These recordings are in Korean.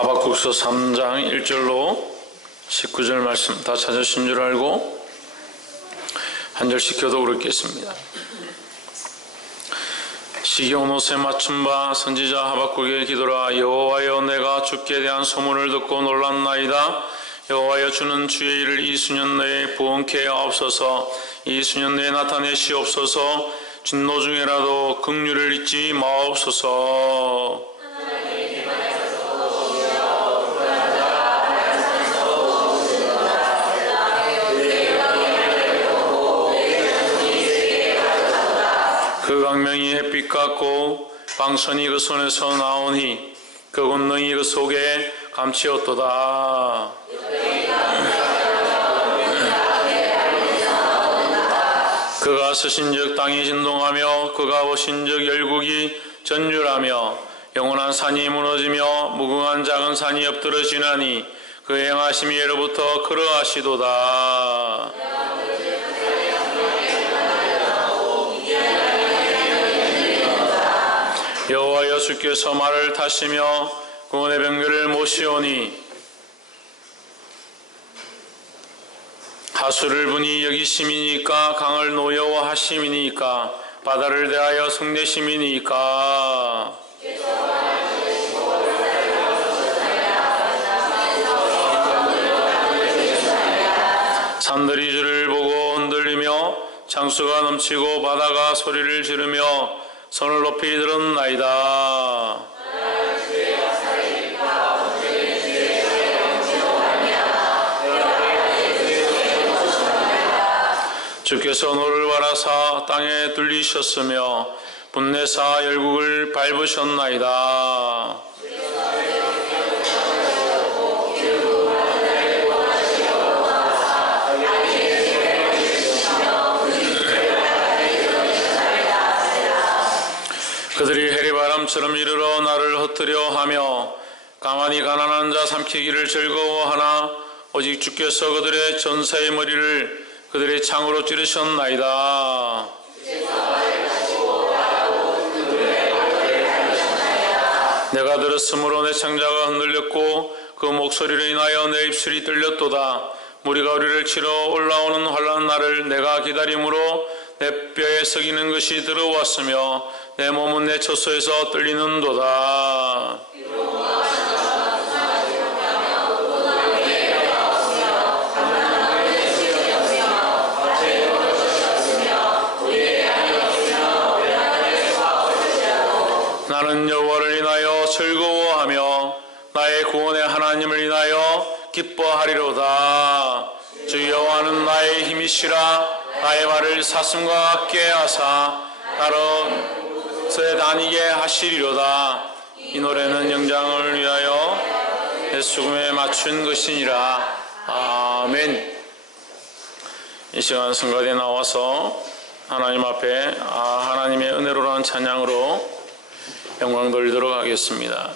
하박국서 3장 1절로 19절 말씀 다 찾으신 줄 알고 한 절씩 교독으로 읽겠습니다. 시기 온 옷에 맞춘 바 선지자 하박국의 기도라. 여호와여, 내가 주께 대한 소문을 듣고 놀랐나이다. 여호와여, 주는 주의 일을 이 수년 내에 부원케 하옵소서. 이 수년 내에 나타내시옵소서. 진노 중에라도 긍휼을 잊지 마옵소서. 그 광명이 햇빛 같고 방선이 그 손에서 나오니 그 권능이 그 속에 감추었도다. 그가 서신즉 땅이 진동하며 그가 보신즉 열국이 전율하며 영원한 산이 무너지며 무궁한 작은 산이 엎드러지나니 그 행하심이 예로부터 그러하시도다. 여호와여, 주께서 말을 타시며 구원의 병거를 모시오니 하수를 분이 여기심이니까 강을 노여워하심이니까 바다를 대하여 성내심이니까. 산들이 주를 보고 흔들리며 창수가 넘치고 바다가 소리를 지르며 손을 높이 들었나이다. 주께서 노를 바라사 땅에 뚫리셨으며 분내사 열국을 밟으셨나이다. 그들이 해리바람처럼 이르러 나를 흩으려 하며 가만히 가난한 자 삼키기를 즐거워하나 오직 주께서 그들의 전사의 머리를 그들의 창으로 찌르셨나이다. 내가 들었으므로 내 창자가 흔들렸고 그 목소리로 인하여 내 입술이 떨렸도다. 무리가 우리를 치러 올라오는 환난 날을 내가 기다림으로 내 뼈에 썩이는 것이 들어왔으며 내 몸은 내 처소에서 떨리는도다. 나는 여호와를 인하여 즐거워하며 나의 구원의 하나님을 인하여 기뻐하리로다. 주 여호와는 나의 힘이시라. 나의 말을 사슴과 같게 하사 나로 다니게 하시리로다. 이 노래는 영장을 위하여 내 수금에 맞춘 것이니라. 아멘. 이 시간 성가대에 나와서 하나님 앞에 하나님의 은혜로라는 찬양으로 영광 돌리도록 하겠습니다.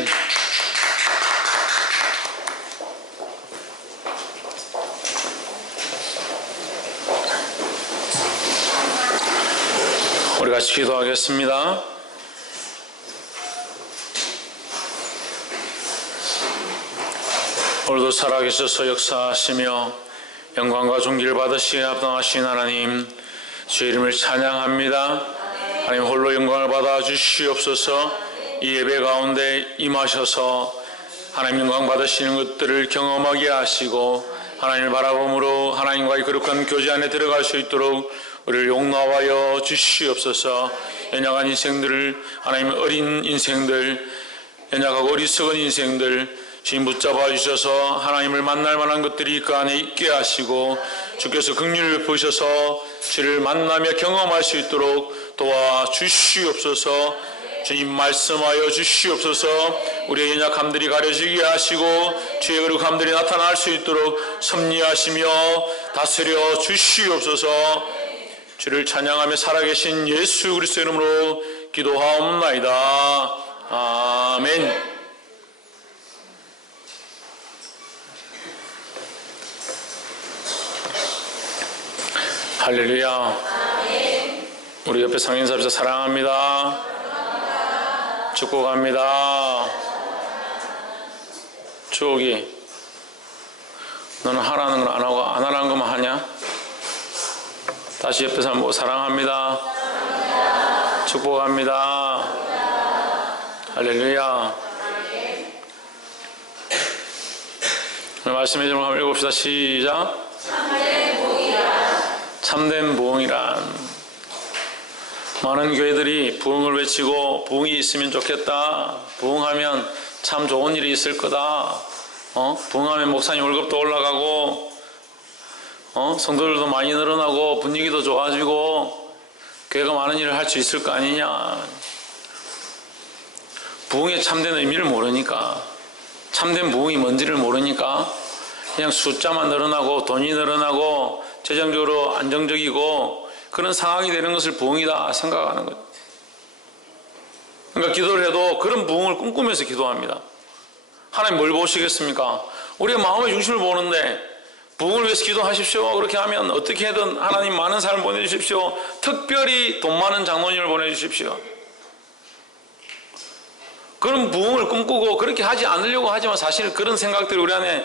아멘. 우리 같이 기도하겠습니다. 오늘도 살아계셔서 역사하시며 영광과 존귀를 받으시기에 합당하신 하나님, 주의 이름을 찬양합니다. 하나님 홀로 영광을 받아 주시옵소서. 이 예배 가운데 임하셔서 하나님 영광 받으시는 것들을 경험하게 하시고 하나님을 바라봄으로 하나님과의 거룩한 교제 안에 들어갈 수 있도록 우리를 용납하여 주시옵소서. 연약한 인생들을, 하나님 어린 인생들, 연약하고 어리석은 인생들 주님 붙잡아 주셔서 하나님을 만날 만한 것들이 그 안에 있게 하시고 주께서 긍휼을 베푸셔서 주를 만나며 경험할 수 있도록 도와주시옵소서. 주님 말씀하여 주시옵소서. 우리의 연약함들이 가려지게 하시고 주의 거룩함들이 나타날 수 있도록 섭리하시며 다스려 주시옵소서. 주를 찬양하며 살아계신 예수 그리스도 이름으로 기도하옵나이다. 아멘. 할렐루야. 우리 옆에 상인사업자 사랑합니다. 축복합니다. 주옥이, 너는 하라는 건 안 하고 안 하라는 것만 하냐? 다시 옆에 사람 뭐 사랑합니다. 축복합니다. 할렐루야. 오늘 말씀의 제목 한번 읽읍시다. 시작. 참된 부흥이란, 많은 교회들이 부흥을 외치고 부흥이 있으면 좋겠다, 부흥하면 참 좋은 일이 있을 거다, 부흥하면 목사님 월급도 올라가고 성도들도 많이 늘어나고 분위기도 좋아지고 교회가 많은 일을 할 수 있을 거 아니냐. 부흥의 참된 의미를 모르니까, 참된 부흥이 뭔지를 모르니까 그냥 숫자만 늘어나고 돈이 늘어나고 재정적으로 안정적이고 그런 상황이 되는 것을 부흥이다 생각하는 거예요. 그러니까 기도를 해도 그런 부흥을 꿈꾸면서 기도합니다. 하나님 뭘 보시겠습니까? 우리의 마음의 중심을 보는데 부흥을 위해서 기도하십시오. 그렇게 하면 어떻게 해든 하나님 많은 사람을 보내주십시오. 특별히 돈 많은 장로님을 보내주십시오. 그런 부흥을 꿈꾸고 그렇게 하지 않으려고 하지만 사실 그런 생각들이 우리 안에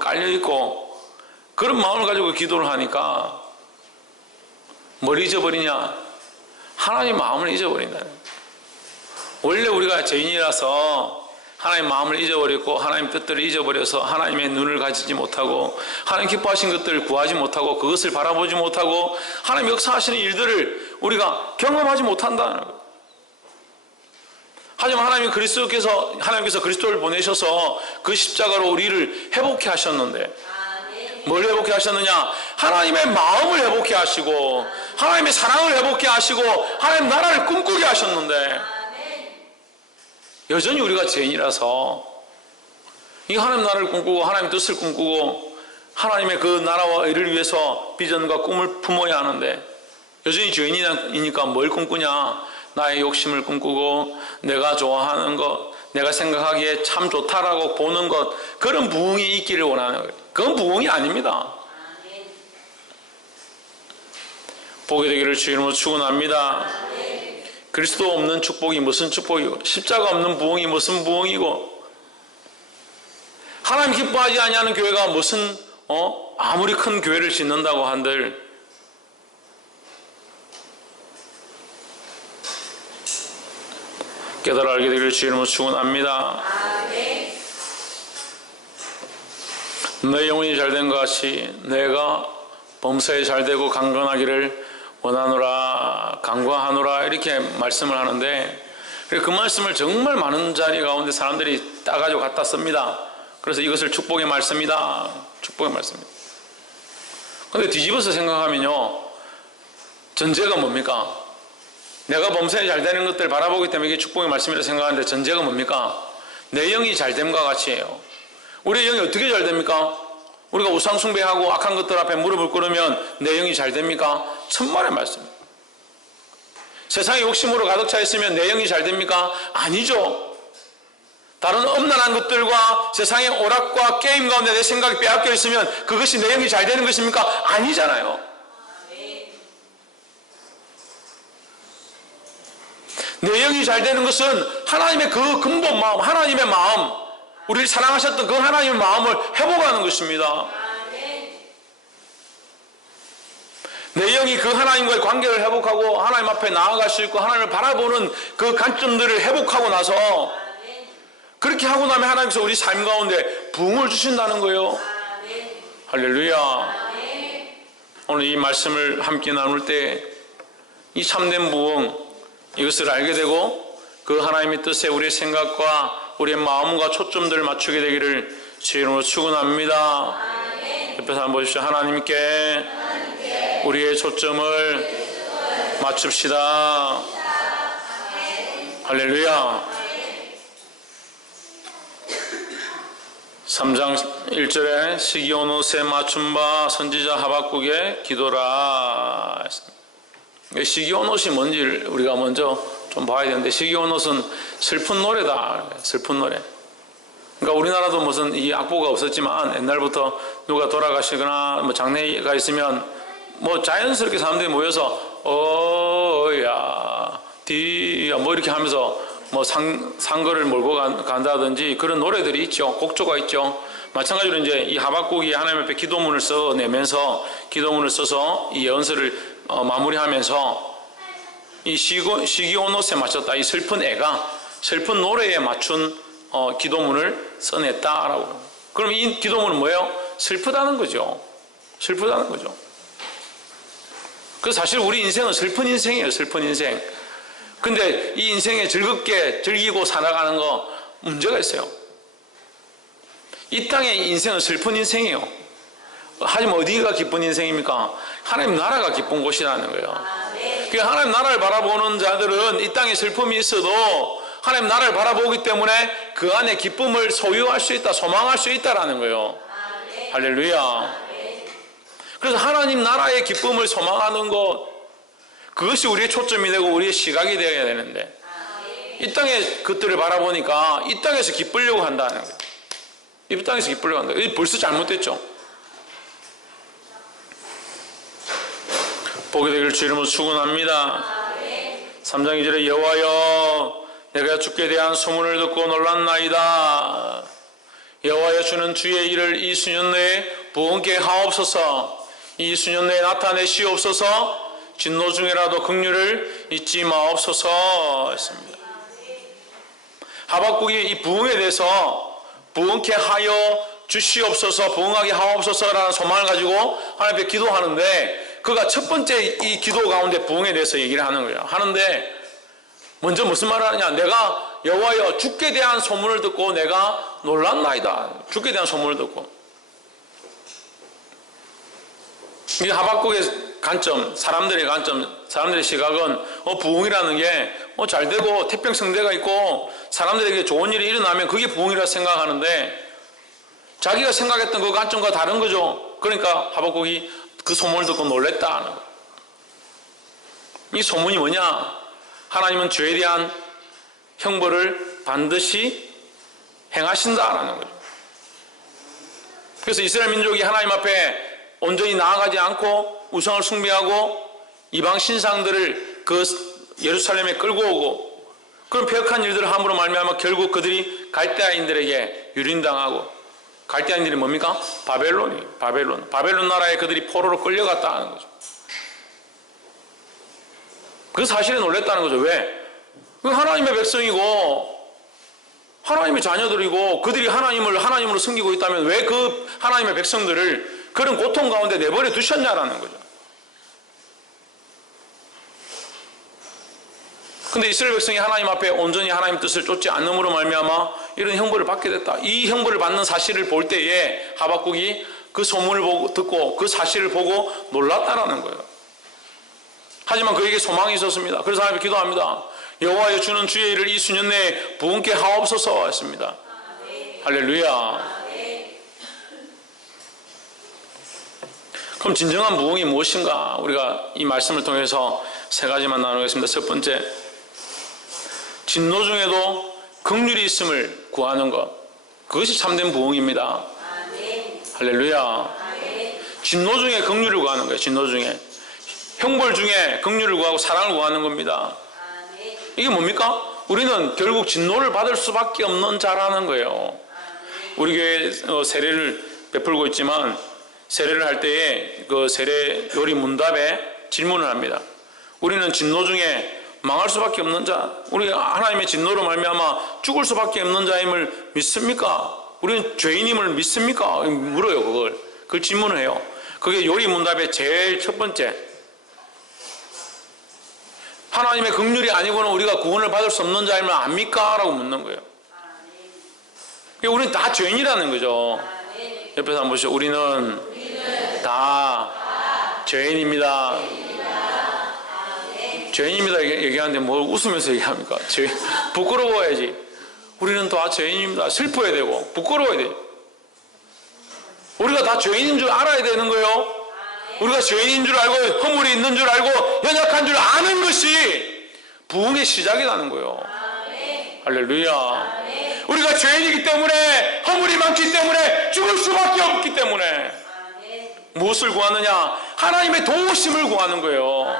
깔려있고 그런 마음을 가지고 기도를 하니까 뭘 잊어버리냐? 하나님 마음을 잊어버린다. 원래 우리가 죄인이라서 하나님 마음을 잊어버렸고 하나님 뜻들을 잊어버려서 하나님의 눈을 가지지 못하고 하나님 기뻐하신 것들을 구하지 못하고 그것을 바라보지 못하고 하나님 역사하시는 일들을 우리가 경험하지 못한다는 거예요. 하지만 하나님께서 그리스도를 보내셔서 그 십자가로 우리를 회복케 하셨는데 뭘 회복케 하셨느냐? 하나님의 마음을 회복케 하시고 하나님의 사랑을 회복케 하시고 하나님 나라를 꿈꾸게 하셨는데 여전히 우리가 죄인이라서 이 하나님 나라를 꿈꾸고 하나님 뜻을 꿈꾸고 하나님의 그 나라와 의를 위해서 비전과 꿈을 품어야 하는데 여전히 죄인이니까 뭘 꿈꾸냐? 나의 욕심을 꿈꾸고 내가 좋아하는 것, 내가 생각하기에 참 좋다라고 보는 것, 그런 부흥이 있기를 원하는 거예요. 그건 부흥이 아닙니다. 보게 되기를 주 이름으로 축원합니다. 그리스도 없는 축복이 무슨 축복이고 십자가 없는 부흥이 무슨 부흥이고 하나님 기뻐하지 아니하는 교회가 무슨 아무리 큰 교회를 짓는다고 한들 깨달아 알게 되기를 주 이름으로 축원합니다. 너의 영혼이 잘된 것 같이 내가 범사에 잘되고 강건하기를 원하노라, 강구하노라 이렇게 말씀을 하는데 그 말씀을 정말 많은 자리 가운데 사람들이 따가지고 갖다 씁니다. 그래서 이것을 축복의 말씀이다, 축복의 말씀이다. 그런데 뒤집어서 생각하면요, 전제가 뭡니까? 내가 범사에 잘되는 것들을 바라보기 때문에 이게 축복의 말씀이라고 생각하는데 전제가 뭡니까? 내 영이 잘됨과 같이 해요. 우리의 영이 어떻게 잘됩니까? 우리가 우상 숭배하고 악한 것들 앞에 무릎을 꿇으면 내 영이 잘됩니까? 천만의 말씀입니다. 세상의 욕심으로 가득 차 있으면 내 영이 잘됩니까? 아니죠. 다른 엄란한 것들과 세상의 오락과 게임 가운데 내 생각이 빼앗겨 있으면 그것이 내 영이 잘 되는 것입니까? 아니잖아요. 내 영이 잘 되는 것은 하나님의 그 근본 마음, 하나님의 마음, 우리를 사랑하셨던 그 하나님의 마음을 회복하는 것입니다. 내 영이 그 하나님과의 관계를 회복하고 하나님 앞에 나아갈 수 있고 하나님을 바라보는 그 관점들을 회복하고 나서 그렇게 하고 나면 하나님께서 우리 삶 가운데 부흥을 주신다는 거예요. 할렐루야. 오늘 이 말씀을 함께 나눌 때 이 참된 부흥 이것을 알게 되고 그 하나님의 뜻에 우리의 생각과 우리의 마음과 초점들을 맞추게 되기를 주의 이름으로 축원합니다. 옆에서 한번 보십시오. 하나님께 우리의 초점을 맞춥시다. 할렐루야. 3장 1절에 시기온옷에 맞춘 바 선지자 하박국의 기도라. 시기온옷이 뭔지를 우리가 먼저 좀 봐야 되는데, 시기온옷은 슬픈 노래다. 슬픈 노래. 그러니까 우리나라도 무슨 이 악보가 없었지만 옛날부터 누가 돌아가시거나 뭐 장례가 있으면 뭐 자연스럽게 사람들이 모여서 어야 디야 뭐 이렇게 하면서 뭐 상거를 몰고 간다든지 그런 노래들이 있죠. 곡조가 있죠. 마찬가지로 이제 이 하박국이 하나님 앞에 기도문을 써내면서 기도문을 써서 이 예언서를 마무리하면서 이 시기온옷에 맞췄다. 이 슬픈 애가 슬픈 노래에 맞춘 기도문을 써냈다라고. 그럼 이 기도문은 뭐예요? 슬프다는 거죠. 슬프다는 거죠. 그래서 사실 우리 인생은 슬픈 인생이에요. 슬픈 인생. 근데 이 인생에 즐겁게 즐기고 살아가는 거 문제가 있어요. 이 땅의 인생은 슬픈 인생이에요. 하지만 어디가 기쁜 인생입니까? 하나님 나라가 기쁜 곳이라는 거예요. 그러니까 하나님 나라를 바라보는 자들은 이 땅에 슬픔이 있어도 하나님 나라를 바라보기 때문에 그 안에 기쁨을 소유할 수 있다, 소망할 수 있다라는 거예요. 할렐루야. 그래서 하나님 나라의 기쁨을 소망하는 것, 그것이 우리의 초점이 되고 우리의 시각이 되어야 되는데 이 땅의 것들을 바라보니까 이 땅에서 기쁘려고 한다는 거예요. 이 땅에서 기쁘려고 한다. 이게 벌써 잘못됐죠. 보게 되기를 주 이름으로 축원합니다. 3장 2절에 여호와여 내가 주께 대한 소문을 듣고 놀랐나이다. 여호와여 주는 주의 일을 이 수년 내에 부흥케 하옵소서. 이 수년 내에 나타내시옵소서. 진노 중에라도 긍휼을 잊지 마옵소서 했습니다. 하박국이 이 부흥에 대해서 부흥케 하여 주시옵소서, 부흥하게 하옵소서라는 소망을 가지고 하나님 앞에 기도하는데, 그가 첫 번째 이 기도 가운데 부흥에 대해서 얘기를 하는 거예요. 하는데 먼저 무슨 말을 하느냐? 내가 여호와여 주께 대한 소문을 듣고 내가 놀랐나이다. 주께 대한 소문을 듣고. 이 하박국의 관점, 사람들의 관점, 사람들의 시각은 부흥이라는 게 잘 되고 태평성대가 있고 사람들에게 좋은 일이 일어나면 그게 부흥이라 생각하는데, 자기가 생각했던 그 관점과 다른 거죠. 그러니까 하박국이 그 소문을 듣고 놀랬다는 거예요. 이 소문이 뭐냐? 하나님은 죄에 대한 형벌을 반드시 행하신다라는 거죠. 그래서 이스라엘 민족이 하나님 앞에 온전히 나아가지 않고 우상을 숭배하고 이방 신상들을 그 예루살렘에 끌고 오고 그런 폐역한 일들을 함으로 말미암아 결국 그들이 갈대아인들에게 유린당하고, 갈대아인들이 뭡니까? 바벨론 나라에 그들이 포로로 끌려갔다는 거죠. 그 사실에 놀랬다는 거죠. 왜? 그 하나님의 백성이고 하나님의 자녀들이고 그들이 하나님으로 섬기고 있다면 왜 그 하나님의 백성들을 그런 고통 가운데 내버려 두셨냐라는 거죠. 근데 이스라엘 백성이 하나님 앞에 온전히 하나님 뜻을 쫓지 않음으로 말미암아 이런 형벌을 받게 됐다. 이 형벌을 받는 사실을 볼 때에 하박국이 그 소문을 듣고 그 사실을 보고 놀랐다라는 거예요. 하지만 그에게 소망이 있었습니다. 그래서 하나님께 기도합니다. 여호와여 주는 주의 일을 이 수년 내에 부흥케 하옵소서 했습니다. 할렐루야. 그럼 진정한 부흥이 무엇인가? 우리가 이 말씀을 통해서 세 가지만 나누겠습니다. 첫 번째, 진노 중에도 긍휼이 있음을 구하는 것, 그것이 참된 부흥입니다. 할렐루야. 진노 중에 긍휼을 구하는 거예요. 진노 중에 형벌 중에 긍휼을 구하고 사랑을 구하는 겁니다. 이게 뭡니까? 우리는 결국 진노를 받을 수밖에 없는 자라는 거예요. 우리 교회 세례를 베풀고 있지만 세례를 할 때에 그 세례 요리 문답에 질문을 합니다. 우리는 진노 중에 망할 수밖에 없는 자, 우리가 하나님의 진노로 말미암아 죽을 수밖에 없는 자임을 믿습니까? 우리는 죄인임을 믿습니까? 물어요. 그걸 질문을 해요. 그게 요리 문답의 제일 첫 번째, 하나님의 긍휼이 아니고는 우리가 구원을 받을 수 없는 자임을 압니까? 라고 묻는 거예요. 우리는 다 죄인이라는 거죠. 옆에서 한번 보시죠. 우리는 다 죄인입니다. 죄인입니다 얘기하는데 뭘 웃으면서 얘기합니까? 부끄러워야지. 우리는 다 죄인입니다. 슬퍼야 되고 부끄러워야 돼요. 우리가 다 죄인인 줄 알아야 되는 거예요. 우리가 죄인인 줄 알고 허물이 있는 줄 알고 연약한 줄 아는 것이 부흥의 시작이라는 거예요. 할렐루야. 우리가 죄인이기 때문에, 허물이 많기 때문에, 죽을 수밖에 없기 때문에 무엇을 구하느냐? 하나님의 도우심을 구하는 거예요.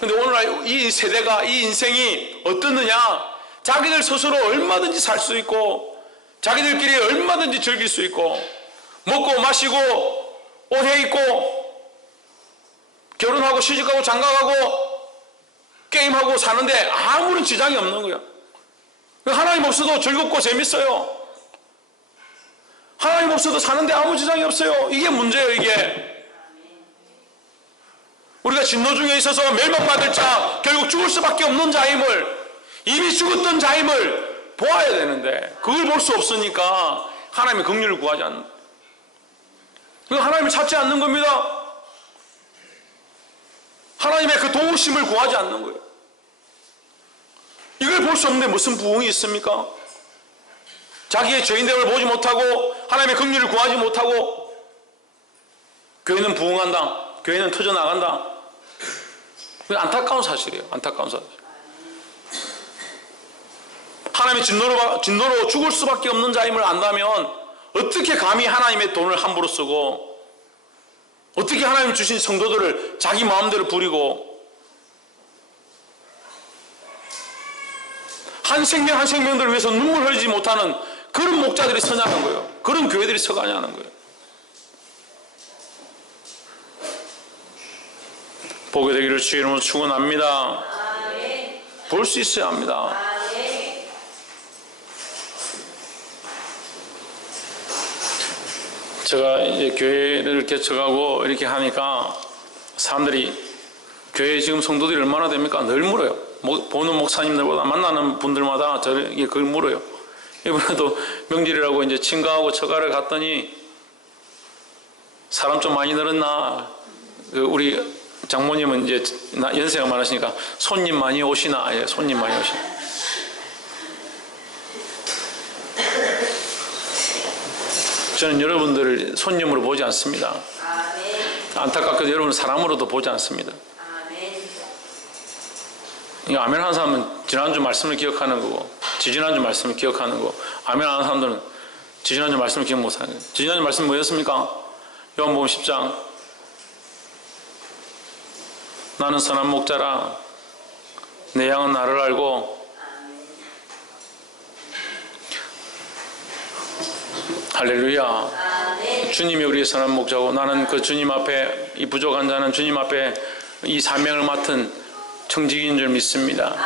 근데 오늘날 이 세대가, 이 인생이 어떻느냐? 자기들 스스로 얼마든지 살 수 있고, 자기들끼리 얼마든지 즐길 수 있고, 먹고 마시고 옷 해 입고 결혼하고 시집가고 장가가고 게임하고 사는데 아무런 지장이 없는 거예요. 하나님 없어도 즐겁고 재밌어요. 하나님 없어도 사는데 아무 지장이 없어요. 이게 문제예요. 이게 우리가 진노 중에 있어서 멸망받을 자, 결국 죽을 수밖에 없는 자임을, 이미 죽었던 자임을 보아야 되는데 그걸 볼 수 없으니까 하나님의 긍휼을 구하지 않는, 하나님을 찾지 않는 겁니다. 하나님의 그 도우심을 구하지 않는 거예요. 이걸 볼 수 없는데 무슨 부흥이 있습니까? 자기의 죄인됨을 보지 못하고 하나님의 긍휼을 구하지 못하고 교회는 부흥한다, 교회는 터져나간다. 그게 안타까운 사실이에요. 안타까운 사실. 하나님의 진노로 죽을 수밖에 없는 자임을 안다면 어떻게 감히 하나님의 돈을 함부로 쓰고, 어떻게 하나님 주신 성도들을 자기 마음대로 부리고, 한 생명 한 생명들을 위해서 눈물 흘리지 못하는 그런 목자들이 서냐는 거예요. 그런 교회들이 서가냐는 거예요. 보게 되기를 주의 이름으로 축원합니다. 볼 수 있어야 합니다. 제가 이제 교회를 개척하고 이렇게 하니까 사람들이 교회 지금 성도들이 얼마나 됩니까? 늘 물어요. 보는 목사님들보다 만나는 분들마다 저에게 그걸 물어요. 이번에도 명절이라고 이제 친가하고 처가를 갔더니 사람 좀 많이 늘었나? 우리 장모님은 이제 연세가 많으시니까 손님 많이 오시나? 예, 손님 많이 오시나? 저는 여러분들을 손님으로 보지 않습니다. 안타깝게도 여러분을 사람으로도 보지 않습니다. 아멘 하는 사람은 지난주 말씀을 기억하는 거고, 지지난주 말씀을 기억하는 거고, 아멘 하는 사람들은 지지난주 말씀을 기억 못하는 거예요. 지지난주 말씀 뭐였습니까? 요한복음 10장, 나는 선한 목자라 내 양은 나를 알고, 할렐루야. 주님이 우리의 선한 목자고, 나는 그 주님 앞에, 이 부족한 자는 주님 앞에 이 사명을 맡은 청직인 줄 믿습니다.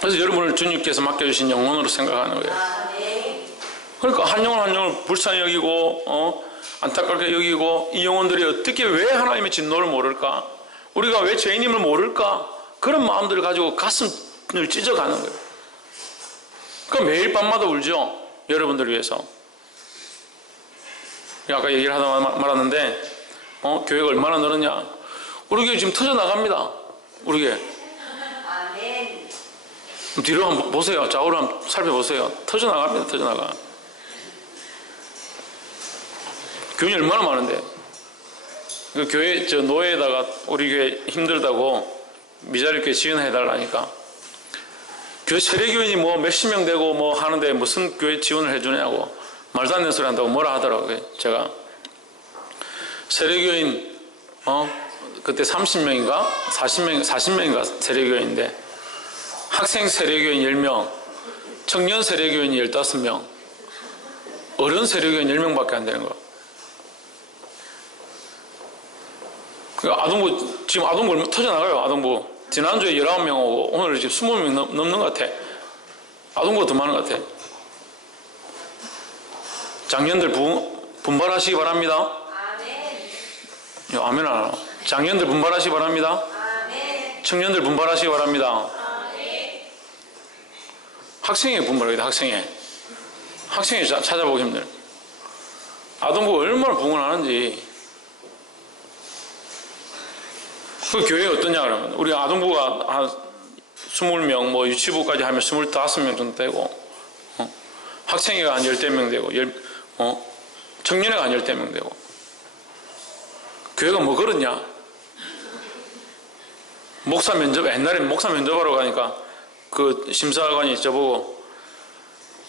그래서 여러분을 주님께서 맡겨주신 영혼으로 생각하는 거예요. 그러니까 한 영혼 한 영혼을 불쌍히 여기고 안타깝게 여기고, 이 영혼들이 어떻게, 왜 하나님의 진노를 모를까, 우리가 왜 죄인임을 모를까, 그런 마음들을 가지고 가슴을 찢어가는 거예요. 그러니까 매일 밤마다 울죠. 여러분들을 위해서. 아까 얘기를 하다 말았는데 교회가 얼마나 늘었냐. 우리 교회 지금 터져나갑니다. 우리 교회. 뒤로 한번 보세요. 좌우로 한번 살펴보세요. 터져나갑니다. 터져나가. 교인이 얼마나 많은데. 그 교회 저 노예에다가 우리 교회 힘들다고 미자리 교회 지원해달라니까 교회 세례교인이 뭐 몇십 명 되고 뭐 하는데 무슨 교회 지원을 해주냐고 말도 안 되는 소리 한다고 뭐라 하더라고요. 제가 세례교인 그때 30명인가 40명인가 세례교인인데 학생 세례교인 10명, 청년 세례교인이 15명, 어른 세례교인 10명밖에 안 되는 거야. 아동부, 지금 아동부 얼마 터져나가요, 아동부. 지난주에 19명 오고, 오늘 지금 20명 넘는 것 같아. 아동부가 더 많은 것 같아. 장년들 분발하시기 바랍니다. 아멘. 아멘 안 하나. 장년들 분발하시기 바랍니다. 아멘. 청년들 분발하시기 바랍니다. 아멘. 학생회 분발하겠다, 학생회. 학생회 찾아보기 힘들어. 아동부 얼마나 부흥하는지. 그 교회가 어떠냐 그러면 우리 아동부가 한 20명 뭐 유치부까지 하면 25명 정도 되고 학생회가 한 10명 되고 청년회가 한 10명 되고 교회가 뭐 그렇냐. 목사 면접 옛날에 목사 면접하러 가니까 그 심사관이 저보고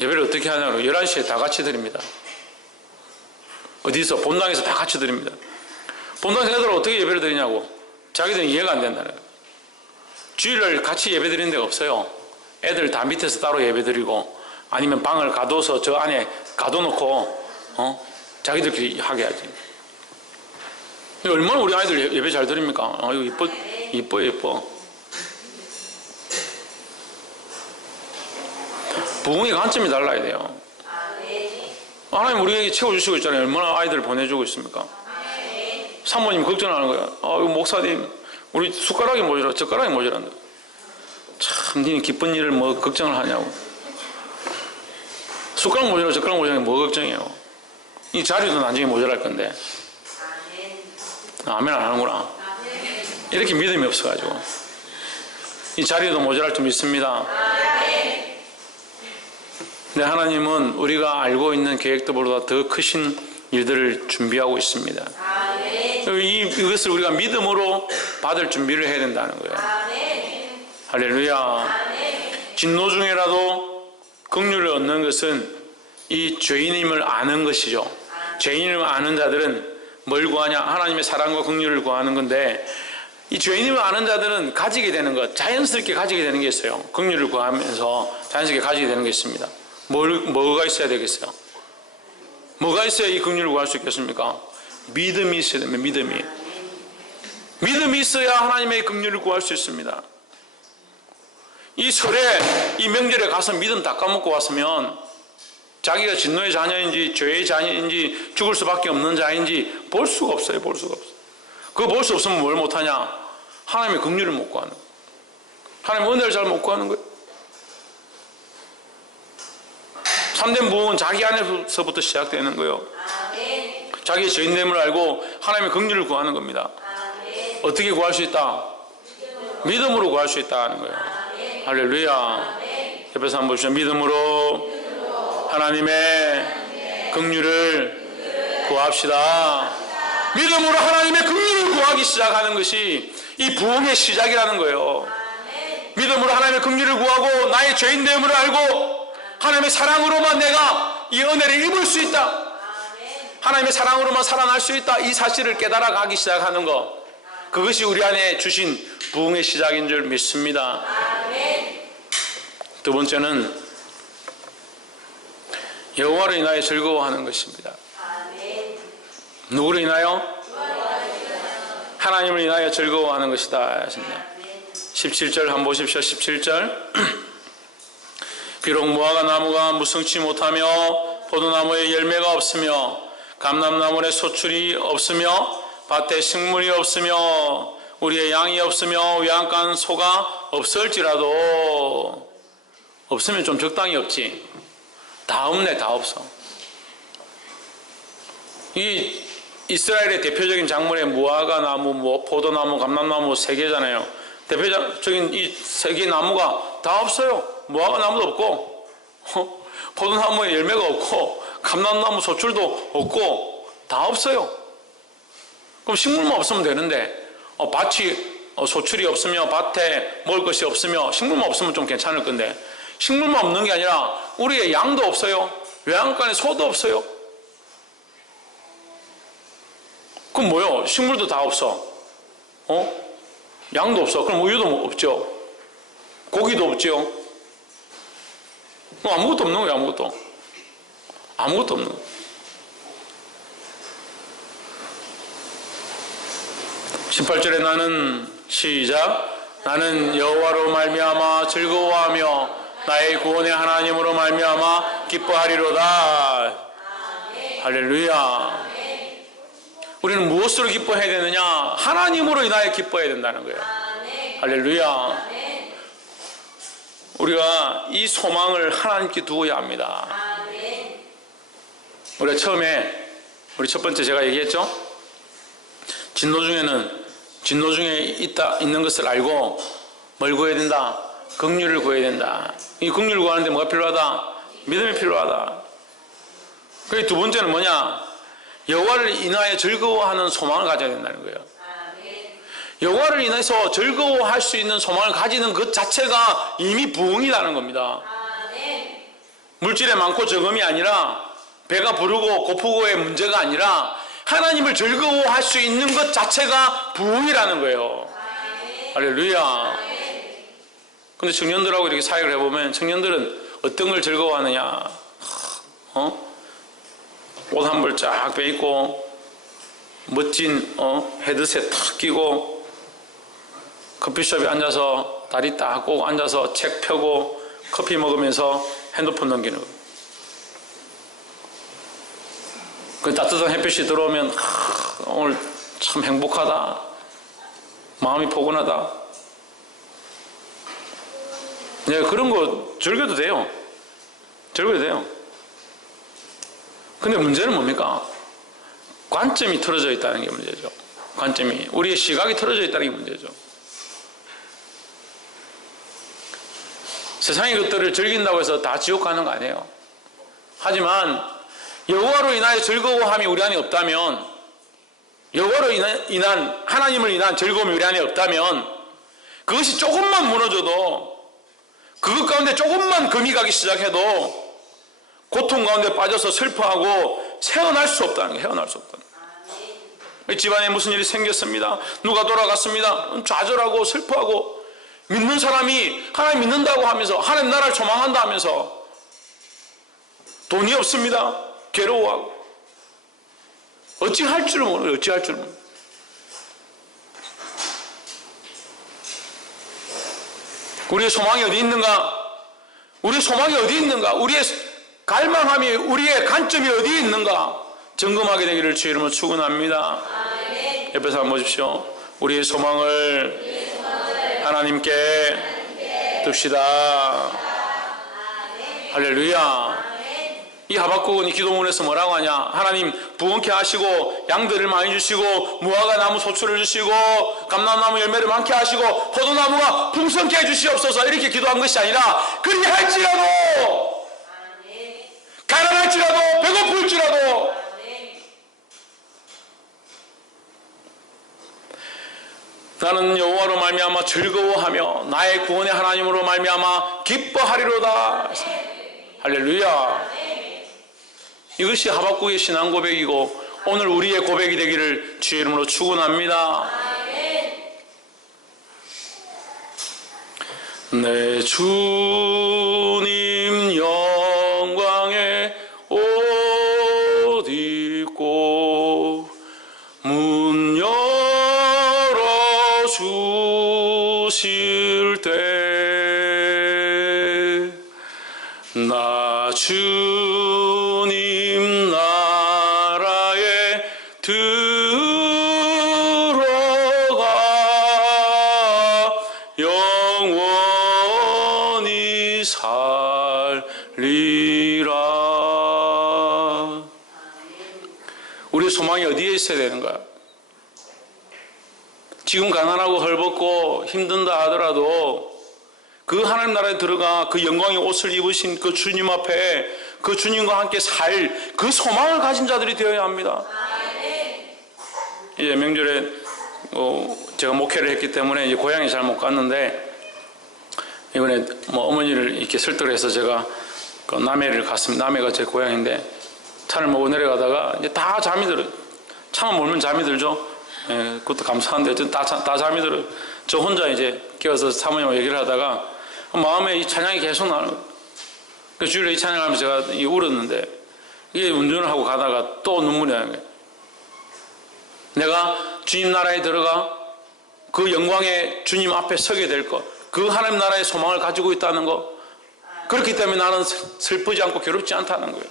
예배를 어떻게 하냐고 11시에 다 같이 드립니다. 어디서? 본당에서 다 같이 드립니다. 본당에서 애들 어떻게 예배를 드리냐고 자기들은 이해가 안 된다는 거예요. 주일을 같이 예배 드리는 데가 없어요. 애들 다 밑에서 따로 예배 드리고 아니면 방을 가둬서 저 안에 가둬놓고 자기들끼리 하게 하지. 얼마나 우리 아이들 예배 잘 드립니까? 이거 이뻐. 부흥의 관점이 달라야 돼요. 하나님 우리에게 채워주시고 있잖아요. 얼마나 아이들을 보내주고 있습니까? 사모님 걱정하는 거야. 이거 목사님 우리 숟가락이 모자라 젓가락이 모자란다. 참 니는 기쁜 일을 뭐 걱정을 하냐고. 숟가락 모자라 젓가락 모자라 뭐 걱정해요. 이 자리도 나중에 모자랄 건데. 아멘 안 하는구나. 이렇게 믿음이 없어가지고 이 자리도 모자랄 줄 믿습니다. 근데 하나님은 우리가 알고 있는 계획들보다 더 크신 일들을 준비하고 있습니다. 이것을 우리가 믿음으로 받을 준비를 해야 된다는 거예요. 할렐루야. 진노 중에라도 긍휼을 얻는 것은 이 죄인임을 아는 것이죠. 죄인임을 아는 자들은 뭘 구하냐? 하나님의 사랑과 긍휼을 구하는 건데 이 죄인임을 아는 자들은 가지게 되는 것, 자연스럽게 가지게 되는 게 있어요. 긍휼을 구하면서 자연스럽게 가지게 되는 게 있습니다. 뭐가 있어야 되겠어요? 뭐가 있어야 이 긍휼을 구할 수 있겠습니까? 믿음이 있어야 됩니다. 믿음이 있어야 하나님의 긍휼을 구할 수 있습니다. 이 설에 이 명절에 가서 믿음 다 까먹고 왔으면 자기가 진노의 자녀인지 죄의 자녀인지 죽을 수밖에 없는 자인지 볼 수가 없어요. 그거 볼 수 없으면 뭘 못하냐? 하나님의 긍휼을 못 구하는 거예요. 하나님의 은혜를 잘 못 구하는 거예요. 참된 부흥은 자기 안에서부터 시작되는 거예요. 자기의 죄인됨을 알고 하나님의 긍휼을 구하는 겁니다. 어떻게 구할 수 있다? 믿음으로 구할 수 있다 하는 거예요. 할렐루야. 옆에서 한번 보시죠. 믿음으로 하나님의 긍휼을 구합시다. 믿음으로 하나님의 긍휼을 구하기 시작하는 것이 이 부흥의 시작이라는 거예요. 믿음으로 하나님의 긍휼을 구하고 나의 죄인됨을 알고 하나님의 사랑으로만 내가 이 은혜를 입을 수 있다. 하나님의 사랑으로만 살아날 수 있다. 이 사실을 깨달아 가기 시작하는 것, 그것이 우리 안에 주신 부흥의 시작인 줄 믿습니다. 두 번째는 여호와로 인하여 즐거워하는 것입니다. 누구로 인하여? 하나님을 인하여 즐거워하는 것이다 하십니다. 17절 한번 보십시오. 17절 비록 무화과 나무가 무성치 못하며 포도나무에 열매가 없으며 감람나무에 소출이 없으며 밭에 식물이 없으며 우리의 양이 없으며 외양간 소가 없을지라도, 없으면 좀 적당히 없지, 다 없네. 다 없어. 이 이스라엘의 대표적인 작물의 무화과 나무, 포도나무, 감람나무 세 개잖아요. 대표적인 이 세 개 나무가 다 없어요. 무화과 나무도 없고 포도나무에 열매가 없고 감람나무 소출도 없고 다 없어요. 그럼 식물만 없으면 되는데 밭이 소출이 없으며 밭에 먹을 것이 없으며 식물만 없으면 좀 괜찮을 건데, 식물만 없는 게 아니라 우리의 양도 없어요. 외양간에 소도 없어요. 그럼 뭐요? 식물도 다 없어. 양도 없어. 그럼 우유도 없죠. 고기도 없죠. 아무것도 없는 거예요. 아무것도 없는 거예요. 18절에 나는 시작. 나는 여호와로 말미암아 즐거워하며 나의 구원의 하나님으로 말미암아 기뻐하리로다. 할렐루야. 우리는 무엇으로 기뻐해야 되느냐? 하나님으로 인하여 기뻐해야 된다는 거예요. 할렐루야. 우리가 이 소망을 하나님께 두어야 합니다. 우리가 처음에 우리 첫 번째 제가 얘기했죠? 진노 중에 있는 것을 알고 뭘 구해야 된다? 긍휼을 구해야 된다. 이 긍휼을 구하는데 뭐가 필요하다? 믿음이 필요하다. 그리고 두 번째는 뭐냐? 여호와를 인하여 즐거워하는 소망을 가져야 된다는 거예요. 여호와를 인해서 즐거워할 수 있는 소망을 가지는 것 자체가 이미 부흥이라는 겁니다. 물질에 많고 적음이 아니라, 배가 부르고 고프고의 문제가 아니라 하나님을 즐거워할 수 있는 것 자체가 부흥이라는 거예요. 할렐루야. 근데 청년들하고 이렇게 사역을 해보면 청년들은 어떤 걸 즐거워하느냐? 옷 한 벌 쫙 빼입고 멋진 헤드셋 탁 끼고 커피숍에 앉아서 다리 딱 꼬고 앉아서 책 펴고 커피 먹으면서 핸드폰 넘기는 거예요. 그 따뜻한 햇빛이 들어오면 오늘 참 행복하다, 마음이 포근하다. 네, 그런 거 즐겨도 돼요. 근데 문제는 뭡니까? 관점이 틀어져 있다는 게 문제죠. 우리의 시각이 틀어져 있다는 게 문제죠. 세상의 것들을 즐긴다고 해서 다 지옥 가는 거 아니에요. 하지만 여호와로 인하여 즐거워함이 우리 안에 없다면, 여호와로 인한 하나님을 인한 즐거움이 우리 안에 없다면, 그것이 조금만 무너져도, 그것 가운데 조금만 금이 가기 시작해도 고통 가운데 빠져서 슬퍼하고 헤어날 수 없다는 거예요. 집안에 무슨 일이 생겼습니다. 누가 돌아갔습니다. 좌절하고 슬퍼하고, 믿는 사람이 하나님 믿는다고 하면서 하나님 나라를 소망한다 하면서 돈이 없습니다. 괴로워하고 어찌할 줄을 모르고 우리의 소망이 어디 있는가? 우리의 갈망함이, 우리의 관점이 어디에 있는가? 점검하게 되기를 주의 이름으로 축원합니다. 옆에서 한번 보십시오. 우리의 소망을 하나님께 둡시다. 할렐루야. 이 하박국은 이 기도문에서 뭐라고 하냐? 하나님 부흥케 하시고 양들을 많이 주시고 무화과 나무 소출을 주시고 감람나무 열매를 많게 하시고 포도나무가 풍성케 해주시옵소서, 이렇게 기도한 것이 아니라, 그리할지라도, 가난할지라도, 배고플지라도, 나는 여호와로 말미암아 즐거워하며 나의 구원의 하나님으로 말미암아 기뻐하리로다. 할렐루야. 이것이 하박국의 신앙 고백이고 오늘 우리의 고백이 되기를 주의 이름으로 축원합니다. 내 주님 영광에 옷 입고 문 열어 주실 때 나 주님 나라에 들어가 영원히 살리라. 우리 소망이 어디에 있어야 되는 거야? 지금 가난하고 헐벗고 힘든다 하더라도 그 하나님 나라에 들어가 그 영광의 옷을 입으신 그 주님 앞에 그 주님과 함께 살 그 소망을 가진 자들이 되어야 합니다. 이제 명절에 제가 목회를 했기 때문에 이제 고향에 잘 못 갔는데 이번에 뭐 어머니를 이렇게 설득을 해서 제가 그 남해를 갔습니다. 남해가 제 고향인데 차를 몰고 내려가다가 이제 다 잠이 들어요. 차만 몰면 잠이 들죠. 예, 그것도 감사한데 어쨌든 다 잠이 들어요. 저 혼자 이제 깨어서 사모님하고 얘기를 하다가 마음에 이 찬양이 계속 나는 거예요. 그 주일에 이 찬양하면서 제가 울었는데 이게 운전을 하고 가다가 또 눈물이 나는 거예요. 내가 주님 나라에 들어가 그 영광의 주님 앞에 서게 될 것, 그 하나님 나라의 소망을 가지고 있다는 것, 그렇기 때문에 나는 슬프지 않고 괴롭지 않다는 거예요.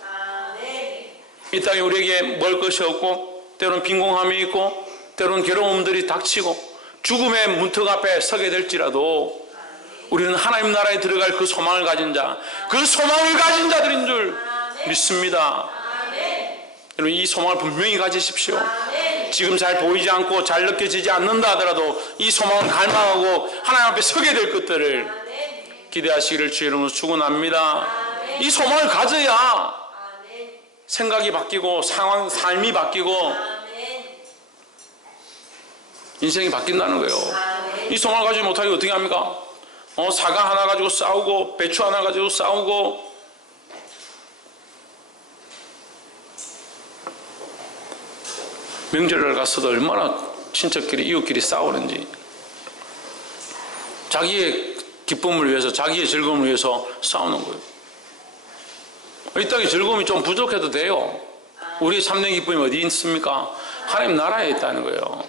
이 땅에 우리에게 먹을 것이 없고 때로는 빈곤함이 있고 때로는 괴로움들이 닥치고 죽음의 문턱 앞에 서게 될지라도 우리는 하나님 나라에 들어갈 그 소망을 가진 자, 그 소망을 가진 자들인 줄 믿습니다. 여러분 이 소망을 분명히 가지십시오. 지금 잘 보이지 않고 잘 느껴지지 않는다 하더라도 이 소망을 갈망하고 하나님 앞에 서게 될 것들을 기대하시기를 주의 이름으로 축원합니다. 이 소망을 가져야 생각이 바뀌고 삶이 바뀌고 인생이 바뀐다는 거예요. 이 소망을 가지지 못하게 어떻게 합니까? 사과 하나 가지고 싸우고 배추 하나 가지고 싸우고 명절을 갔어도 얼마나 친척끼리 이웃끼리 싸우는지 자기의 기쁨을 위해서 자기의 즐거움을 위해서 싸우는 거예요. 이 땅에 즐거움이 좀 부족해도 돼요. 우리의 참된 기쁨이 어디 있습니까? 하나님 나라에 있다는 거예요.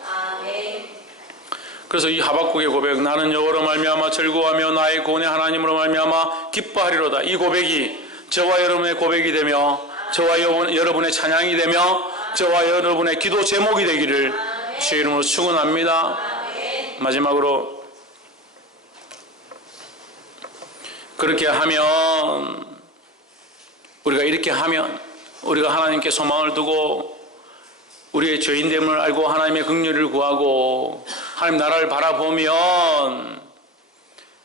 그래서 이 하박국의 고백, 나는 여호와로 말미암아 즐거워하며 나의 구원의 하나님으로 말미암아 기뻐하리로다. 이 고백이 저와 여러분의 고백이 되며 저와 여러분의 찬양이 되며 저와 여러분의 기도 제목이 되기를 주의 이름으로 축원합니다. 마지막으로 그렇게 하면 우리가 이렇게 하면 우리가 하나님께 소망을 두고 우리의 죄인됨을 알고 하나님의 긍휼을 구하고 하나님 나라를 바라보면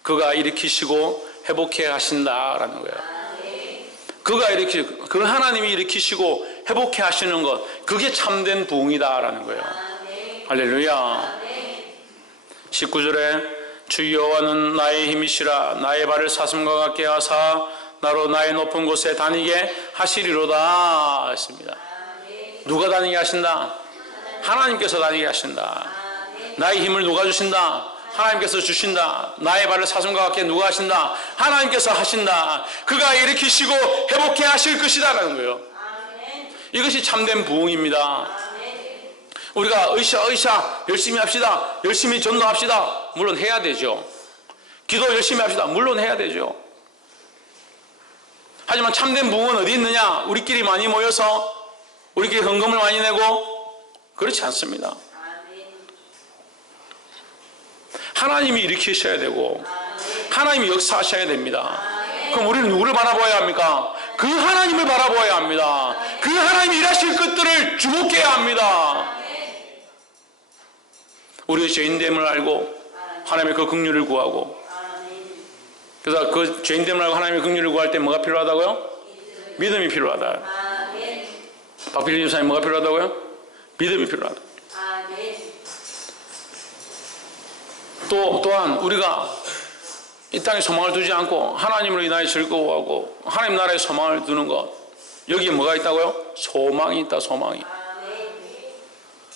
그가 일으키시고 회복해 하신다라는 거예요. 그 하나님이 일으키시고 회복해 하시는 것, 그게 참된 부흥이다라는 거예요. 할렐루야. 19절에 주 여호와는 나의 힘이시라 나의 발을 사슴과 같게 하사 나로 나의 높은 곳에 다니게 하시리로다 했습니다. 누가 다니게 하신다? 하나님께서 다니게 하신다. 나의 힘을 누가 주신다? 하나님께서 주신다. 나의 발을 사슴과 같게 누가 하신다? 하나님께서 하신다. 그가 일으키시고 회복해 하실 것이다 라는 거예요. 이것이 참된 부흥입니다. 우리가 으쌰 열심히 합시다. 열심히 전도합시다. 물론 해야 되죠. 기도 열심히 합시다. 물론 해야 되죠. 하지만 참된 부흥은 어디 있느냐? 우리끼리 많이 모여서 우리끼리 헌금을 많이 내고 그렇지 않습니다. 하나님이 일으키셔야 되고 하나님이 역사하셔야 됩니다. 그럼 우리는 누구를 바라보아야 합니까? 그 하나님을 바라보아야 합니다. 그 하나님이 일하실 것들을 주목해야 합니다. 우리의 죄인됨을 알고 하나님의 그 긍휼을 구하고, 그래서 그 죄인됨을 알고 하나님의 긍휼을 구할 때 뭐가 필요하다고요? 믿음이 필요하다. 박필리 집사님 뭐가 필요하다고요? 믿음이 필요하다. 또한 우리가 이 땅에 소망을 두지 않고 하나님으로 인하여 즐거워하고 하나님 나라에 소망을 두는 것, 여기에 뭐가 있다고요? 소망이 있다. 소망이.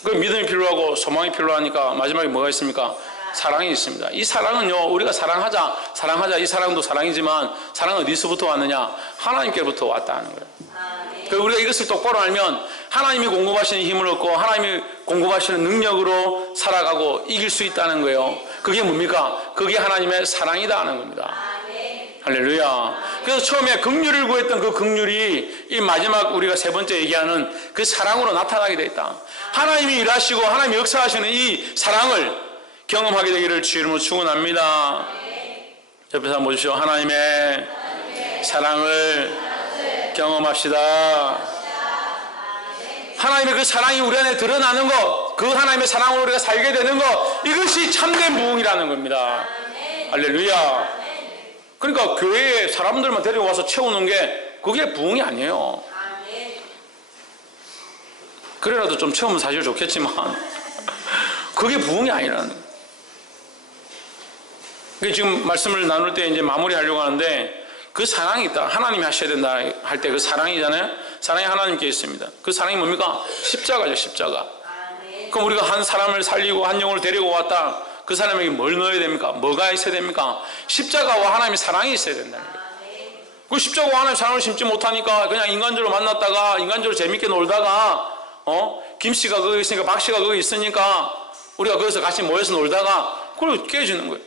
그 믿음이 필요하고 소망이 필요하니까 마지막에 뭐가 있습니까? 사랑이 있습니다. 이 사랑은요, 우리가 사랑하자 이 사랑도 사랑이지만 사랑은 어디서부터 왔느냐? 하나님께로부터 왔다는 거예요. 우리가 이것을 똑바로 알면 하나님이 공급하시는 힘을 얻고 하나님이 공급하시는 능력으로 살아가고 이길 수 있다는 거예요. 그게 뭡니까? 그게 하나님의 사랑이다 하는 겁니다. 할렐루야. 그래서 처음에 긍휼을 구했던 그 긍휼이 이 마지막 우리가 세 번째 얘기하는 그 사랑으로 나타나게 돼 있다. 하나님이 일하시고 하나님이 역사하시는 이 사랑을 경험하게 되기를 주의 이름으로 축원합니다. 옆에서 한번 보십시오. 하나님의 사랑을 경험합시다. 하나님의 그 사랑이 우리 안에 드러나는 것, 그 하나님의 사랑으로 우리가 살게 되는 것, 이것이 참된 부흥이라는 겁니다. 할렐루야. 그러니까 교회에 사람들만 데리고 와서 채우는 게 그게 부흥이 아니에요. 그래라도 좀 채우면 사실 좋겠지만 그 그게 부흥이 아니라는 거예요. 지금 말씀을 나눌 때 이제 마무리하려고 하는데, 그 사랑이 있다. 하나님이 하셔야 된다 할 때 그 사랑이잖아요. 사랑이 하나님께 있습니다. 그 사랑이 뭡니까? 십자가죠, 십자가. 그럼 우리가 한 사람을 살리고 한 영혼을 데리고 왔다. 그 사람에게 뭘 넣어야 됩니까? 뭐가 있어야 됩니까? 십자가와 하나님의 사랑이 있어야 된다는 거예요. 그 십자가와 하나님의 사랑을 심지 못하니까 그냥 인간적으로 만났다가 인간적으로 재밌게 놀다가 김씨가 거기 있으니까 박씨가 거기 있으니까 우리가 거기서 같이 모여서 놀다가 그걸 깨지는 거예요.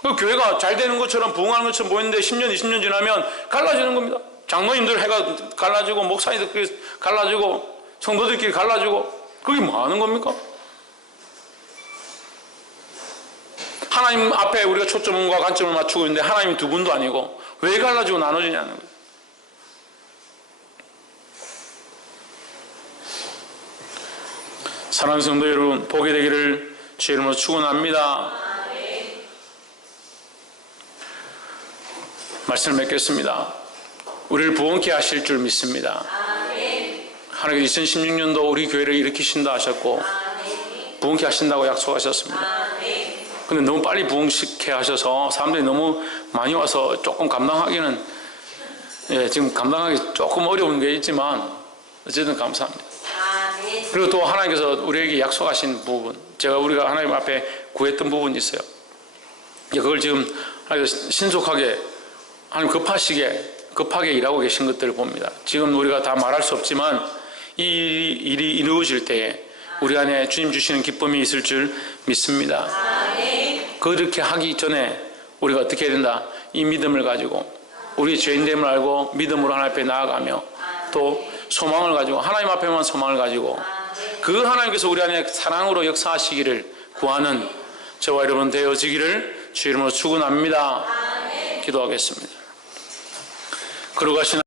그 교회가 잘 되는 것처럼 부흥하는 것처럼 보이는데 10년, 20년 지나면 갈라지는 겁니다. 장로님들 해가 갈라지고 목사님들끼리 갈라지고 성도들끼리 갈라지고 그게 뭐 하는 겁니까? 하나님 앞에 우리가 초점과 관점을 맞추고 있는데 하나님이 두 분도 아니고 왜 갈라지고 나눠지냐는 거예요. 사랑하는 성도 여러분, 보게 되기를 주의 이름으로 축원합니다. 말씀을 맺겠습니다. 우리를 부흥케 하실 줄 믿습니다. 하나님께서 2016년도 우리 교회를 일으키신다 하셨고 부흥케 하신다고 약속하셨습니다. 근데 너무 빨리 부흥시켜 하셔서 사람들이 너무 많이 와서 조금 감당하기는 지금 감당하기 조금 어려운 게 있지만 어쨌든 감사합니다. 그리고 또 하나님께서 우리에게 약속하신 부분, 우리가 하나님 앞에 구했던 부분이 있어요. 그걸 지금 신속하게 하나님 급하게 일하고 계신 것들을 봅니다. 지금 우리가 다 말할 수 없지만 이 일이 이루어질 때에 우리 안에 주님 주시는 기쁨이 있을 줄 믿습니다. 그렇게 하기 전에 우리가 어떻게 해야 된다? 이 믿음을 가지고 우리 죄인됨을 알고 믿음으로 하나님 앞에 나아가며 또 소망을 가지고 하나님 앞에만 소망을 가지고 그 하나님께서 우리 안에 사랑으로 역사하시기를 구하는 저와 여러분 되어지기를 주 이름으로 축원합니다. 기도하겠습니다. 그러고 가신